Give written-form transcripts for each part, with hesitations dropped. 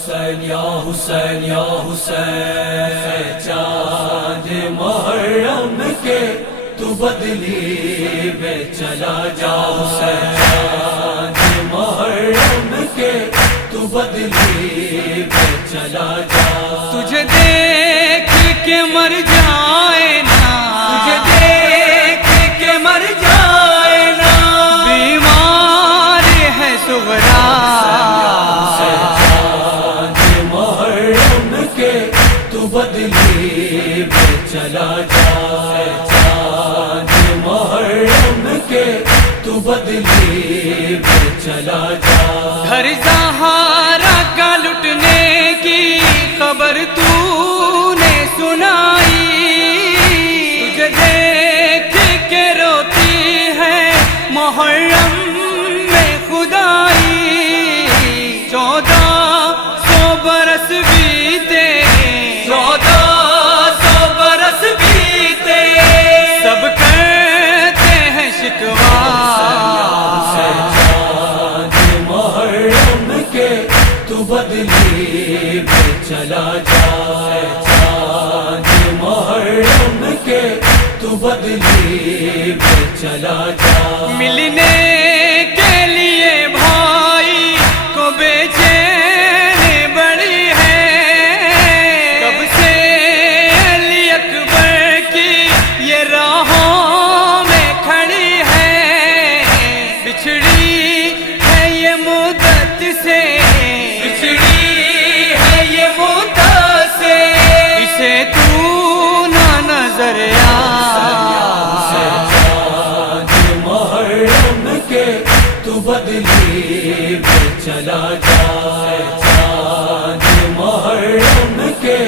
حسین یا حسین یا حسین، چاند محرم کے تو بدلی میں چلا جا حسین، چاند محرم کے تو بدلی میں چلا جا، تجھے دیکھ کے مر جائے نا، تجھے دیکھ کے مر جائے نا، بیمار ہے صغرا، چاند محرم کے تو بدلی میں چلا جا، چاند محرم کے تو بدلی میں چلا جا، گھر زہرا کا لٹنے کی خبر تو نے سنائی، تجھے دیکھ کے روتی ہے محرم میں خدائی، 1400 برس بیتے، 1400 برس بیتے، سب کرتے ہیں شکوہ، تو بدلی میں چلا جا، چاند محرم کے تو بدلی میں چلا جا، ملنے کے لیے بھائی کو بے چین بڑی ہے، کب سے علی اکبر کی یہ راہوں میں کھڑی ہے، بچھڑی ہے یہ مدت سے، بچھڑی ہے یہ مدت سے، اسے تو نہ نظر تو بدلی میں چلا جا، چاند محرم کے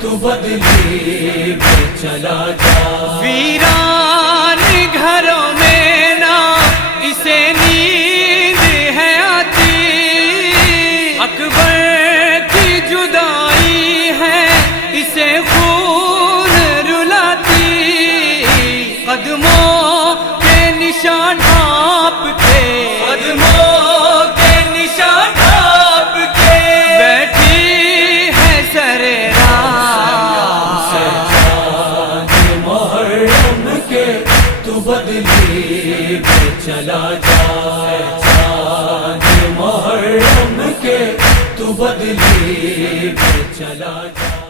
تو بدلی میں چلا جا، ویران گھروں میں نا اسے نیند ہے آتی، اکبر کی جدائی ہے اسے خون رلاتی، قدموں کے نشان ڈھانپ کے، قدموں کے نشان ڈھانپ کے بیٹھی ہے سرے تو بدلی میں چلا جا، چاند محرم کے تو بدلی میں چلا جا۔